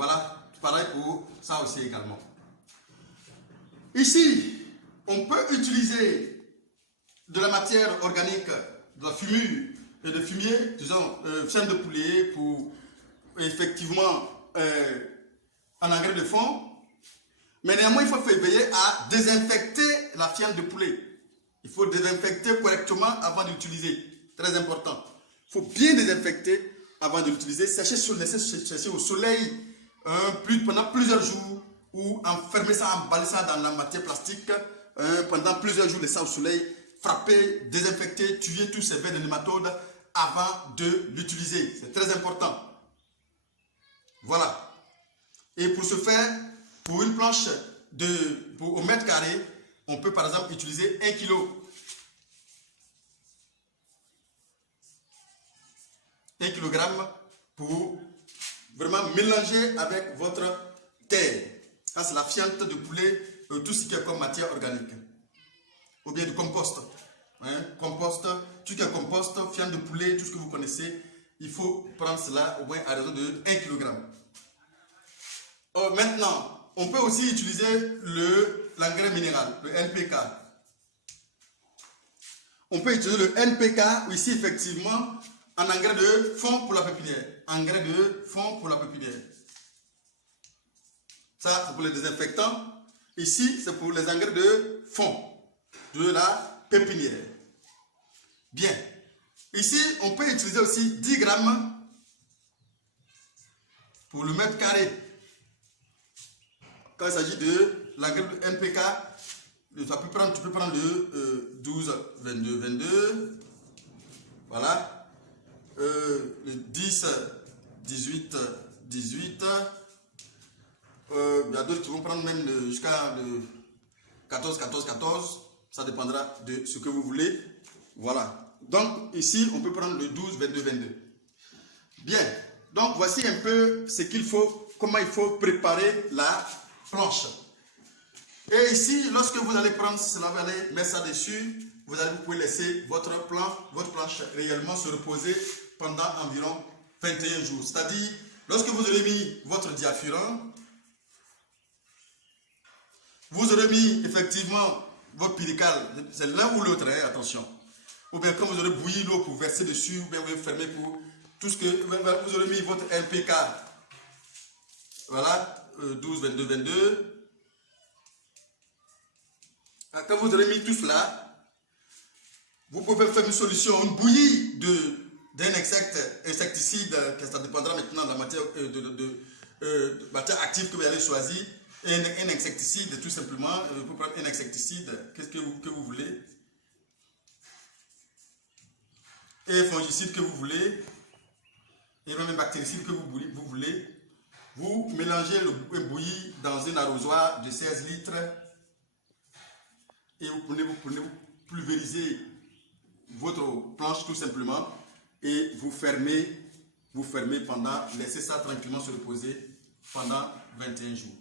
Voilà, pareil pour ça aussi également. Ici, on peut utiliser de la matière organique, de la fumure et de fumier, disons, chaîne de poulet pour effectivement un engrais de fond. Mais néanmoins, il faut veiller à désinfecter la fiente de poulet. Il faut désinfecter correctement avant d'utiliser. Très important. Il faut bien désinfecter avant de l'utiliser. Laisser sécher au soleil pendant plusieurs jours ou enfermer ça, emballer ça dans la matière plastique pendant plusieurs jours, laisser ça au soleil, frapper, désinfecter, tuer tous ces vers de nématodes avant de l'utiliser. C'est très important. Voilà. Et pour ce faire, pour une planche au mètre carré, on peut par exemple utiliser 1 kg. 1 kg pour vraiment mélanger avec votre terre. Ça, c'est la fiente de poulet, tout ce qui est comme matière organique. Ou bien du compost. Compost, tout ce qui est compost, fiente de poulet, tout ce que vous connaissez, il faut prendre cela au moins à raison de 1 kg. Maintenant, on peut aussi utiliser l'engrais minéral, le NPK. On peut utiliser le NPK, ici effectivement, en engrais de fond pour la pépinière. Engrais de fond pour la pépinière. Ça, c'est pour les désinfectants. Ici, c'est pour les engrais de fond de la pépinière. Bien. Ici, on peut utiliser aussi 10 grammes pour le mètre carré. Quand il s'agit de l'engrais de NPK, tu peux prendre le 12, 22, 22. Voilà. Le 10, 18, 18. Il y a d'autres qui vont prendre même jusqu'à 14, 14, 14. Ça dépendra de ce que vous voulez. Voilà. Donc ici, on peut prendre le 12, 22, 22. Bien. Donc voici un peu ce qu'il faut, comment il faut préparer la planche. Et ici, lorsque vous allez prendre cela, vous allez mettre ça dessus. Vous pouvez laisser votre planche réellement se reposer pendant environ 21 jours. C'est-à-dire, lorsque vous aurez mis votre diaphragme, vous aurez mis effectivement votre pirical, c'est l'un ou l'autre, hein, attention. Ou bien quand vous aurez bouilli l'eau pour verser dessus, ou bien vous fermez pour tout ce que vous aurez mis votre NPK. Voilà, 12, 22, 22. Quand vous aurez mis tout cela, vous pouvez faire une solution, une bouillie d'un insecticide, ça dépendra maintenant de la matière, matière active que vous allez choisir. Un insecticide, tout simplement, vous pouvez prendre un insecticide, qu'est-ce que vous voulez. Et un fongicide que vous voulez, et même un bactéricide que vous voulez. Vous mélangez le bouilli dans un arrosoir de 16 litres et vous pulvérisez votre planche tout simplement et vous fermez pendant, laissez ça tranquillement se reposer pendant 21 jours.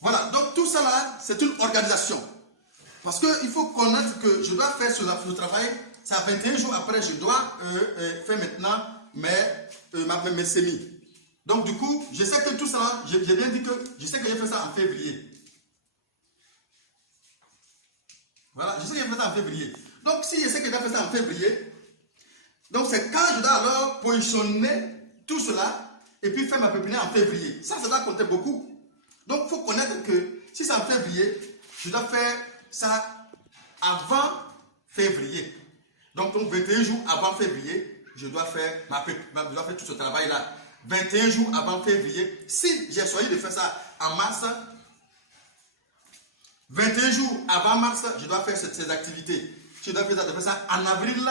Voilà, donc tout ça là, c'est une organisation. Parce qu'il faut connaître que je dois faire le travail, c'est à 21 jours après, je dois faire maintenant mes semis. Donc du coup, je sais que tout ça, j'ai bien dit que je sais que j'ai fait ça en février. Voilà, je sais que j'ai fait ça en février. Donc si je sais que j'ai fait ça en février, donc c'est quand je dois alors positionner tout cela et puis faire ma pépinière en février. Ça doit compter beaucoup. Donc il faut connaître que si c'est en février, je dois faire ça avant février. Donc 21 jours avant février, je dois faire tout ce travail-là. 21 jours avant février, si j'ai choisi de faire ça en mars, 21 jours avant mars, je dois faire ces activités. Je dois faire ça en avril.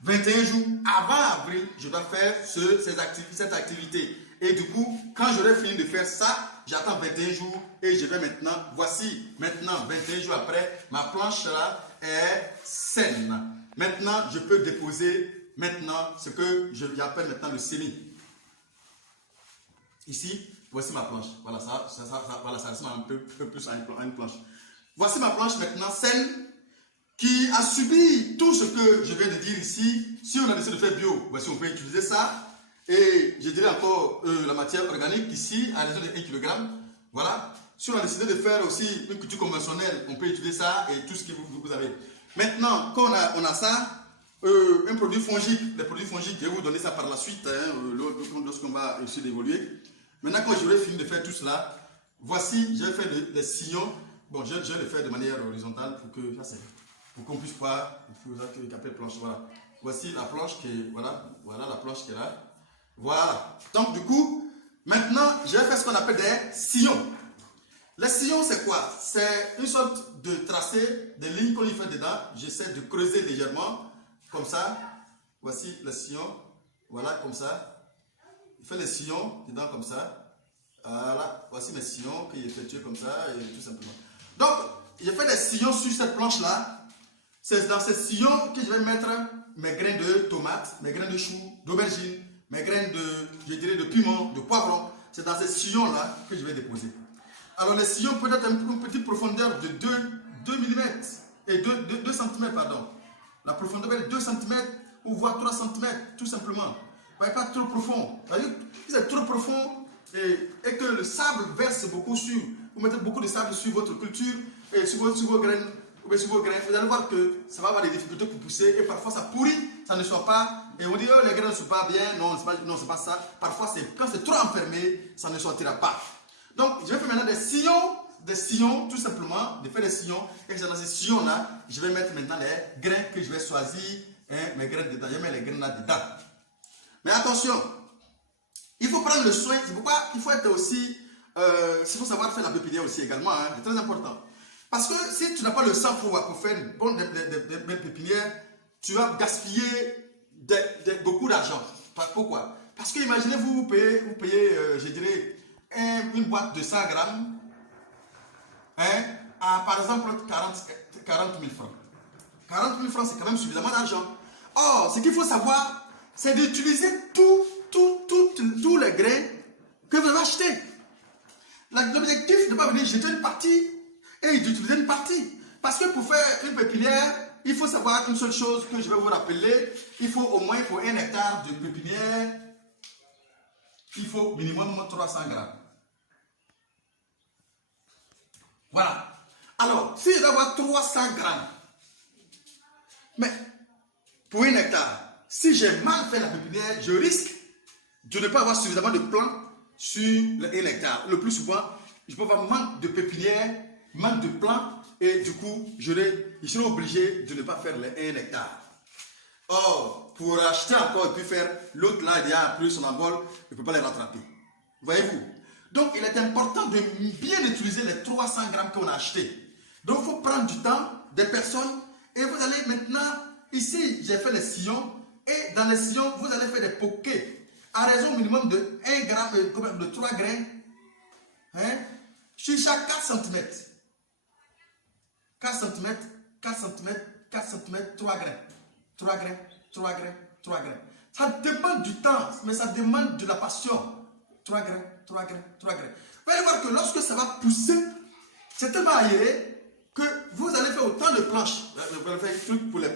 21 jours avant avril, je dois faire cette activité. Et du coup, quand j'aurai fini de faire ça, j'attends 21 jours et je vais maintenant, voici maintenant 21 jours après, ma planche là est saine. Maintenant, je peux déposer maintenant ce que j'appelle maintenant le semis. Ici, voici ma planche. Voilà, ça ressemble un peu plus à une planche. Voici ma planche maintenant saine. qui a subi tout ce que je viens de dire ici. Si on a décidé de faire bio, voici on peut utiliser ça. Et je dirais encore la matière organique ici à raison de 1 kg. Voilà. Si on a décidé de faire aussi une culture conventionnelle, on peut utiliser ça et tout ce que vous avez. Maintenant, quand on a ça, un produit fongique, les produits fongiques, je vais vous donner ça par la suite, lorsqu'on va essayer d'évoluer. Maintenant, quand j'aurai fini de faire tout cela, voici, je vais faire des sillons. Bon, je vais le faire de manière horizontale pour que ça c'est. Pour qu'on puisse pas, il faut qu'après planche, voilà. Voici la planche qui est, voilà la planche qui est là. Voilà. Donc du coup, maintenant, je vais faire ce qu'on appelle des sillons. Les sillons, c'est quoi? C'est une sorte de tracé, des lignes qu'on y fait dedans. J'essaie de creuser légèrement, comme ça. Voici le sillon, voilà, comme ça. Il fait les sillons dedans, comme ça. Voilà, voici mes sillons qu'il effectue comme ça, et tout simplement. Donc, j'ai fait des sillons sur cette planche-là. C'est dans ces sillons que je vais mettre mes grains de tomates, mes grains de choux, d'aubergine, mes grains de, je dirais, de piment, de poivron. C'est dans ces sillons-là que je vais déposer. Alors les sillons peuvent être une petite profondeur de 2 mm et 2 cm, pardon. La profondeur est de 2 cm ou voire 3 cm, tout simplement. Vous voyez, pas trop profond. Vous voyez, si c'est trop profond et que le sable verse beaucoup sur, vous mettez beaucoup de sable sur votre culture et sur vos graines, vous allez voir que ça va avoir des difficultés pour pousser et parfois ça pourrit, ça ne sort pas. Et on dit, oh, les graines ne sont pas bien. Non, c'est pas ça. Parfois, quand c'est trop enfermé, ça ne sortira pas. Donc, je vais faire maintenant des sillons, tout simplement, de faire des sillons. Et dans ces sillons-là, je vais mettre maintenant les grains que je vais choisir, mes graines dedans. Je vais mettre les graines là-dedans. Mais attention, il faut prendre le soin. C'est pourquoi il faut être aussi, il faut savoir faire la pépinière aussi également. Hein, c'est très important. Parce que si tu n'as pas le sang pour faire une bonne pépinière, tu vas gaspiller beaucoup d'argent. Pourquoi? Parce que imaginez-vous, vous payez je dirais, une boîte de 100 grammes à par exemple 40 000 francs. 40 000 francs, c'est quand même suffisamment d'argent. Or, ce qu'il faut savoir, c'est d'utiliser tous les grains que vous avez achetés. L'objectif n'est pas venir jeter une partie et d'utiliser une partie. Parce que pour faire une pépinière, il faut savoir une seule chose que je vais vous rappeler. Il faut au moins pour 1 hectare de pépinière, il faut minimum 300 grammes. Voilà. Alors, si je dois avoir 300 grammes, mais pour 1 hectare, si j'ai mal fait la pépinière, je risque de ne pas avoir suffisamment de plants sur le 1 hectare. Le plus souvent, je peux avoir manque de pépinière, manque de plants, et du coup, je serai obligé de ne pas faire les 1 hectare. Or, pour acheter encore et puis faire l'autre là, il y a plus son envol, je ne peux pas les rattraper. Voyez-vous? Donc, il est important de bien utiliser les 300 grammes qu'on a achetés. Donc, il faut prendre du temps, des personnes, et vous allez maintenant, ici, j'ai fait les sillons, et dans les sillons, vous allez faire des poquets à raison minimum de 1 gramme, de 3 grains, sur chaque 4 cm. 4 cm, 4 cm, 4 cm, 3 grains. 3 grains, 3 grains, 3 grains. Ça demande du temps, mais ça demande de la passion. 3 grains, 3 grains, 3 grains. Vous allez voir que lorsque ça va pousser, c'est tellement aéré que vous allez faire autant de planches. Vous allez faire un truc pour les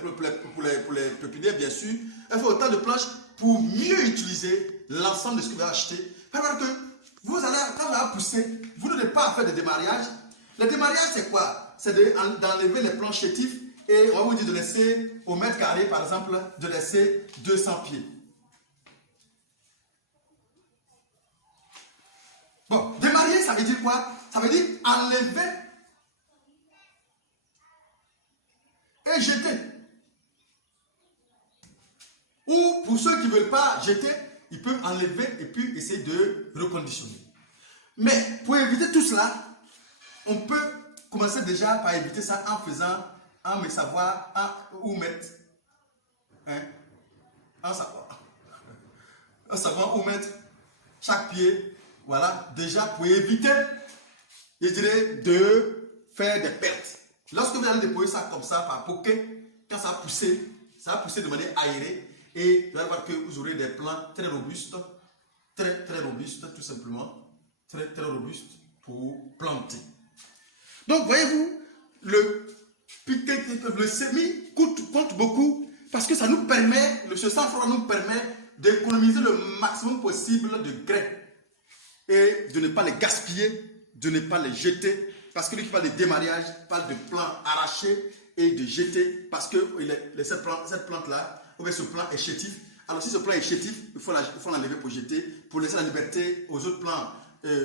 pépinières, bien sûr. Il faut autant de planches pour mieux utiliser l'ensemble de ce que vous avez acheté. Vous allez voir que vous allez, quand ça va pousser, vous n'avez pas à faire de démarrage. Le démarrage, c'est quoi? C'est d'enlever les planches chétifs et on va vous dire de laisser au mètre carré, par exemple, de laisser 200 pieds. Bon, démarrer, ça veut dire quoi? Ça veut dire enlever et jeter. Ou pour ceux qui ne veulent pas jeter, ils peuvent enlever et puis essayer de reconditionner. Mais pour éviter tout cela, on peut commencer déjà par éviter ça en savoir où mettre. En savoir où mettre chaque pied. Voilà, déjà pour éviter, je dirais, de faire des pertes. Lorsque vous allez déposer ça comme ça par poquet, quand ça va pousser de manière aérée et vous allez voir que vous aurez des plants très robustes, très robustes tout simplement, très robustes pour planter. Donc voyez-vous, Le semis compte beaucoup parce que ça nous permet, ce sang-froid nous permet d'économiser le maximum possible de grains et de ne pas les gaspiller, de ne pas les jeter. Parce que lui qui parle de démariage parle de plants arrachés et de jeter parce que cette plante-là, ou bien ce plant est chétif. Alors si ce plant est chétif, il faut l'enlever pour jeter, pour laisser la liberté aux autres plants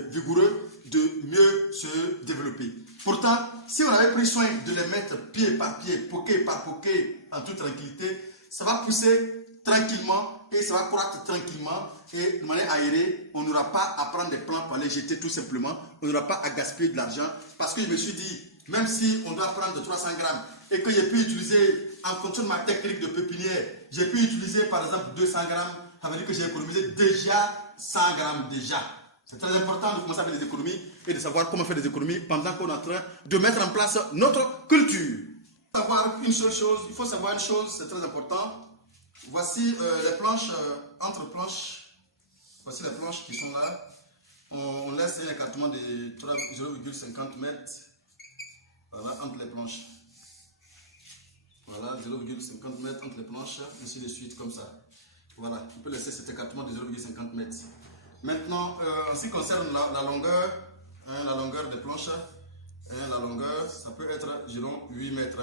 vigoureux de mieux se développer. Pourtant, si on avait pris soin de les mettre pied par pied, poquet par poquet, en toute tranquillité, ça va pousser tranquillement et ça va croître tranquillement et de manière aérée. On n'aura pas à prendre des plants pour les jeter tout simplement. On n'aura pas à gaspiller de l'argent parce que je me suis dit, même si on doit prendre 300 grammes et que j'ai pu utiliser en fonction de ma technique de pépinière, j'ai pu utiliser par exemple 200 grammes, ça veut dire que j'ai économisé déjà 100 grammes déjà. C'est très important de commencer à faire des économies et de savoir comment faire des économies pendant qu'on est en train de mettre en place notre culture. Il faut savoir une seule chose, il faut savoir une chose, c'est très important. Voici les planches, entre planches, voici les planches qui sont là. On laisse un écartement de 0,50 mètres, voilà, entre les planches. Voilà, 0,50 mètres entre les planches, ainsi de suite, comme ça. Voilà, on peut laisser cet écartement de 0,50 mètres. Maintenant, en ce qui concerne la longueur des planches, la longueur, ça peut être environ 8 mètres.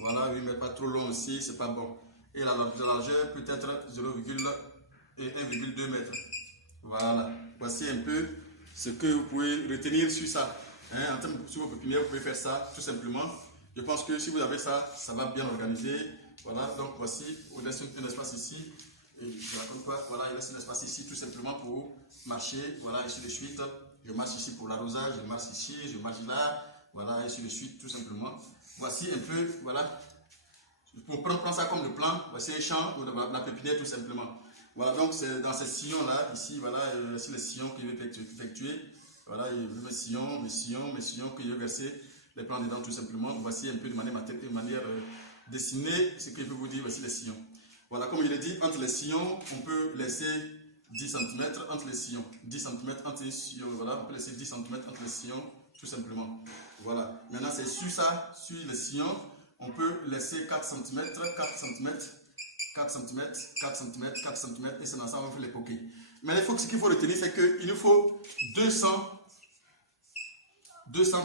Voilà, 8 mètres, pas trop long aussi, c'est pas bon. Et la largeur peut être 1,2 mètres. Voilà, voici un peu ce que vous pouvez retenir sur ça. En termes de vos pépinières, vous pouvez faire ça tout simplement. Je pense que si vous avez ça, ça va bien organiser. Voilà, donc voici, on laisse un espace ici. Et je raconte quoi? Voilà, il laisse un espace ici tout simplement pour marcher. Voilà, ainsi de suite. Je marche ici pour l'arrosage, je marche ici, je marche là. Voilà, ainsi de suite, tout simplement. Voici un peu, voilà. Pour prendre ça comme le plan, voici un champ ou la pépinière tout simplement. Voilà, donc c'est dans ces sillons-là, ici, voilà, c'est les sillons que je vais effectuer. Voilà, mes sillons que je vais verser les plants dedans tout simplement. Voici un peu de manière dessinée ce que je peux vous dire, voici les sillons. Voilà, comme je l'ai dit, entre les sillons, on peut laisser 10 cm entre les sillons. 10 cm entre les sillons, voilà, on peut laisser 10 cm entre les sillons tout simplement. Voilà, maintenant c'est sur ça, sur les sillons, on peut laisser 4 cm, 4 cm, 4 cm, 4 cm, 4 cm et c'est dans ça qu'on fait les poquets. Mais ce qu'il faut retenir, c'est qu'il nous faut 200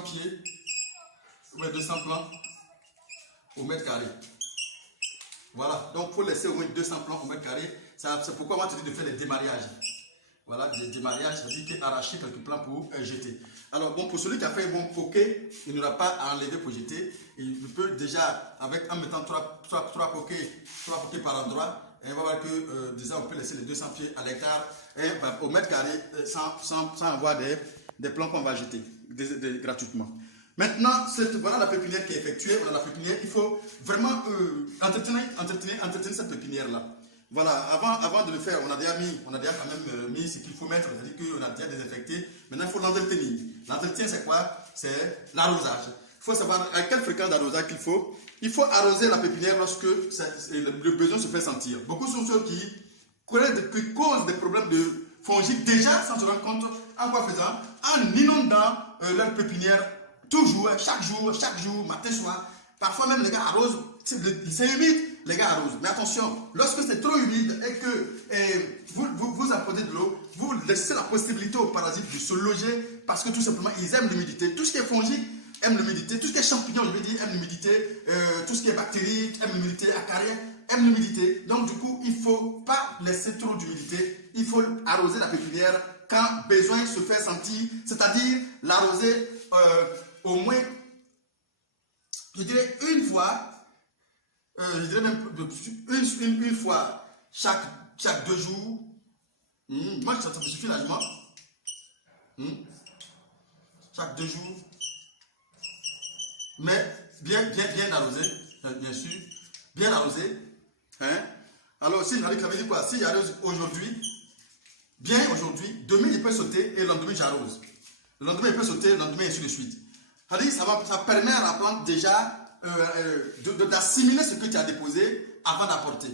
pieds, ouais, 200 plants au mètre carré. Voilà, donc il faut laisser au moins 200 plants au mètre carré. C'est pourquoi on va te dire de faire les démariages. Voilà, des démariages, c'est-à-dire arracher quelques plants pour jeter. Alors, bon, pour celui qui a fait un bon poké, il n'aura pas à enlever pour jeter. Il peut déjà, en mettant 3 pokés par endroit, et on va voir que déjà on peut laisser les 200 pieds à l'hectare au mètre carré sans avoir des plants qu'on va jeter gratuitement. Maintenant, voilà la pépinière qui est effectuée. Voilà la pépinière, il faut vraiment entretenir cette pépinière-là. Voilà, avant de le faire, on a déjà quand même mis ce qu'il faut mettre, c'est-à-dire qu'on a déjà désinfecté. Maintenant, il faut l'entretenir. L'entretien, c'est quoi? C'est l'arrosage. Il faut savoir à quelle fréquence d'arrosage qu'il faut. Il faut arroser la pépinière lorsque le besoin se fait sentir. Beaucoup sont ceux qui causent des problèmes de fongiques déjà sans se rendre compte en quoi faisant, en inondant leur pépinière toujours, chaque jour, matin, soir. Parfois même les gars arrosent, c'est humide, les gars arrosent. Mais attention, lorsque c'est trop humide et que vous apportez de l'eau, vous laissez la possibilité aux parasites de se loger parce que tout simplement ils aiment l'humidité. Tout ce qui est fongique aime l'humidité, tout ce qui est champignon, je veux dire, aime l'humidité, tout ce qui est bactéries aime l'humidité, acariens aime l'humidité. Donc du coup, il ne faut pas laisser trop d'humidité, il faut arroser la pépinière quand besoin se fait sentir, c'est-à-dire l'arroser au moins, je dirais une fois, je dirais même une fois chaque 2 jours. Moi, ça me suffit largement. Chaque 2 jours. Mais bien arrosé, bien sûr. Bien arrosé. Alors, si ça veut dire quoi? Si j'arrose aujourd'hui, bien aujourd'hui, demain il peut sauter et le lendemain j'arrose. Le lendemain il peut sauter, le lendemain ainsi de suite. Ça permet à la plante déjà d'assimiler ce que tu as déposé avant d'apporter.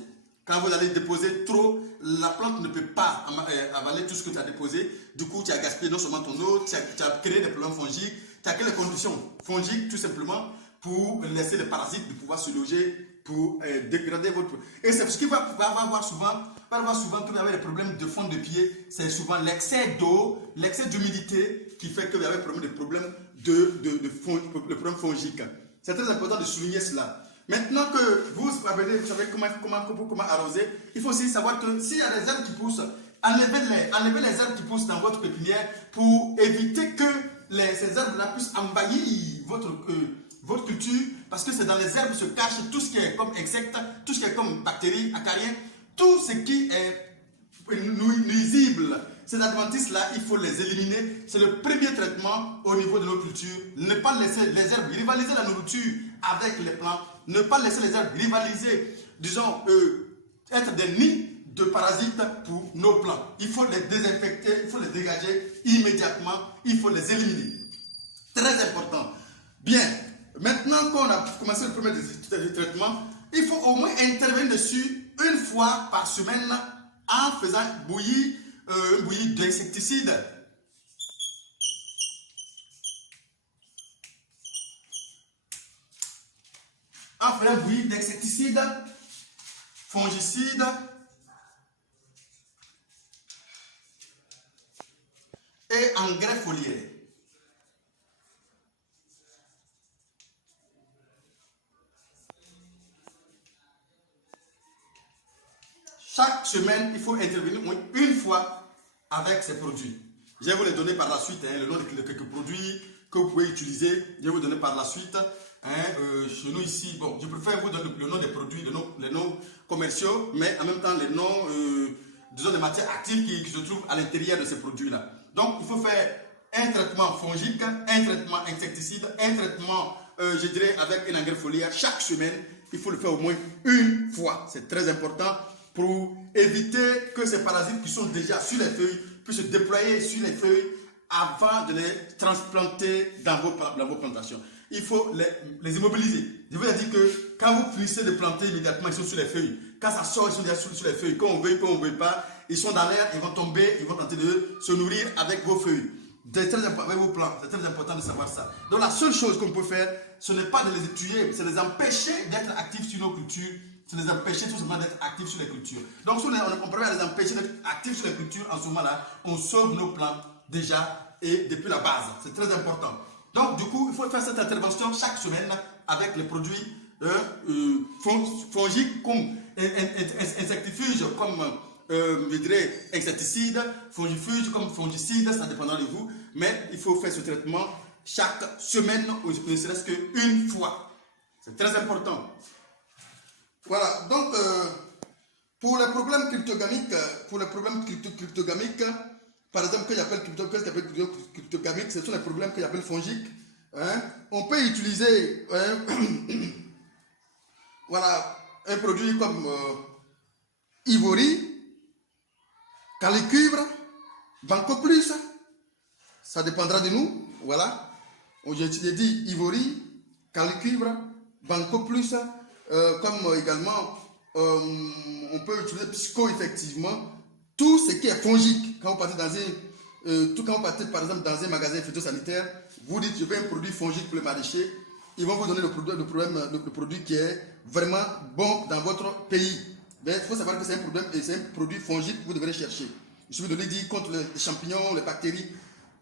Quand vous allez déposer trop, la plante ne peut pas avaler tout ce que tu as déposé. Du coup, tu as gaspillé non seulement ton eau, tu as créé des problèmes fongiques, tu as créé les conditions fongiques tout simplement pour laisser les parasites de pouvoir se loger, pour dégrader votre... Et c'est ce qui va avoir souvent que vous avez des problèmes de fond de pied, c'est souvent l'excès d'eau, l'excès d'humidité qui fait que vous avez des problèmes de problèmes fongiques. C'est très important de souligner cela. Maintenant que vous savez comment arroser, il faut aussi savoir que s'il y a des herbes qui poussent, enlevez les herbes qui poussent dans votre pépinière pour éviter que ces herbes-là puissent envahir votre culture, parce que c'est dans les herbes se cache tout ce qui est comme insectes, tout ce qui est comme bactéries, acariens, tout ce qui est nuisible. Ces adventices-là, il faut les éliminer. C'est le premier traitement au niveau de nos cultures. Ne pas laisser les herbes rivaliser la nourriture avec les plantes. Ne pas laisser les herbes rivaliser, disons, être des nids de parasites pour nos plantes. Il faut les désinfecter, il faut les dégager immédiatement, il faut les éliminer. Très important. Bien, maintenant qu'on a commencé le premier traitement, il faut au moins intervenir dessus une fois par semaine en faisant bouillir une bouillie d'insecticides. En faisant bouillir d'insecticides, fongicides et engrais foliaires. Chaque semaine, il faut intervenir une fois avec ces produits. Je vais vous les donner par la suite, le nom de quelques produits que vous pouvez utiliser. Je vais vous donner par la suite. Chez nous ici, bon, je préfère vous donner le nom des produits, les noms commerciaux, mais en même temps les noms, disons, des matières actives qui se trouvent à l'intérieur de ces produits-là. Donc, il faut faire un traitement fongique, un traitement insecticide, un traitement, je dirais, avec un engrais foliaire chaque semaine. Il faut le faire au moins une fois. C'est très important pour éviter que ces parasites qui sont déjà sur les feuilles puissent se déployer sur les feuilles avant de les transplanter dans vos plantations. Il faut les immobiliser. Je vous ai dit que quand vous finissez de planter immédiatement, ils sont sur les feuilles. Quand ça sort, ils sont déjà sur les feuilles. Quand on veut, quand on ne veut pas, ils sont dans l'air, ils vont tomber, ils vont tenter de se nourrir avec vos feuilles. C'est très important, avec vos plantes, c'est très important de savoir ça. Donc la seule chose qu'on peut faire, ce n'est pas de les tuer, c'est de les empêcher d'être actifs sur nos cultures, c'est de les empêcher tout simplement d'être actifs sur les cultures. Donc si on permet de les empêcher d'être actifs sur les cultures, en ce moment-là, on sauve nos plantes déjà et depuis la base. C'est très important. Donc du coup, il faut faire cette intervention chaque semaine avec les produits fongiques comme insectifuges, comme je dirais insecticides, fongifuges comme fongicides, ça dépendra de vous. Mais il faut faire ce traitement chaque semaine, ne serait-ce qu'une fois. C'est très important. Voilà, donc pour les problèmes cryptogamiques, par exemple, que j'appelle cryptogamiques, ce sont les problèmes que j'appelle fongiques. On peut utiliser voilà, un produit comme Ivory, Calicuvre, Banco Plus, ça dépendra de nous. Voilà, j'ai dit Ivory, Calicuvre, Banco Plus, comme également on peut utiliser Psycho, effectivement. Tout ce qui est fongique, quand vous partez par exemple dans un magasin phytosanitaire, vous dites je veux un produit fongique pour les maraîchers, ils vont vous donner le produit qui est vraiment bon dans votre pays. Mais il faut savoir que c'est un produit fongique que vous devrez chercher. Je vais donner dire contre les champignons, les bactéries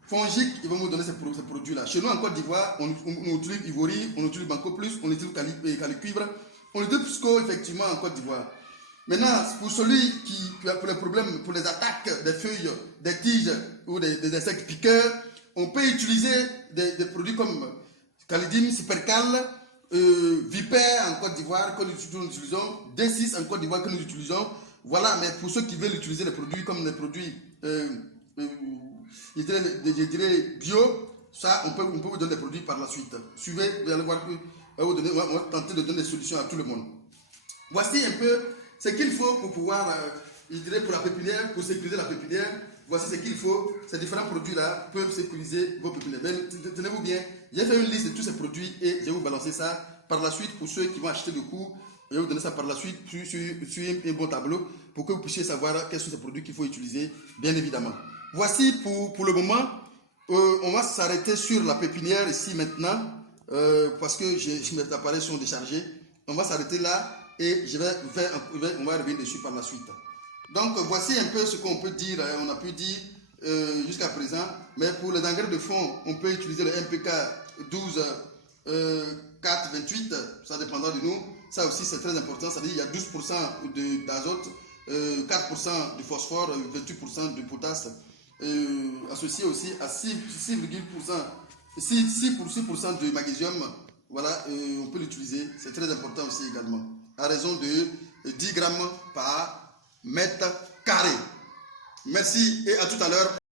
fongiques, ils vont vous donner ces produits-là. Chez nous en Côte d'Ivoire, on utilise Ivory, on utilise Banco Plus, on utilise Calicuvre, on utilise Pisco effectivement en Côte d'Ivoire. Maintenant, pour celui qui a pour les problèmes, pour les attaques des feuilles, des tiges ou des insectes piqueurs, on peut utiliser des produits comme Calidim, Supercal, Viper en Côte d'Ivoire que nous utilisons, D6 en Côte d'Ivoire que nous utilisons. Voilà, mais pour ceux qui veulent utiliser les produits comme les produits, je dirais bio, ça, on peut vous donner des produits par la suite. Suivez, vous allez voir que on va tenter de donner des solutions à tout le monde. Voici un peu ce qu'il faut pour pouvoir, je dirais pour la pépinière, pour sécuriser la pépinière. Voici ce qu'il faut. Ces différents produits-là peuvent sécuriser vos pépinières. Mais tenez-vous bien, j'ai fait une liste de tous ces produits et je vais vous balancer ça par la suite pour ceux qui vont acheter le coup. Je vais vous donner ça par la suite sur un bon tableau pour que vous puissiez savoir quels sont ces produits qu'il faut utiliser, bien évidemment. Voici pour le moment, on va s'arrêter sur la pépinière ici maintenant. parce que mes appareils sont déchargés. On va s'arrêter là et on va revenir dessus par la suite. Donc voici un peu ce qu'on peut dire, on a pu dire jusqu'à présent. Mais pour les engrais de fond, on peut utiliser le MPK 12 428, ça dépendra de nous. Ça aussi c'est très important, ça veut dire qu'il y a 12% d'azote, 4% de phosphore, 28% de potasse, associé aussi à 6% de magnésium. Voilà, on peut l'utiliser, c'est très important aussi également, à raison de 10 grammes par mètre carré. Merci et à tout à l'heure.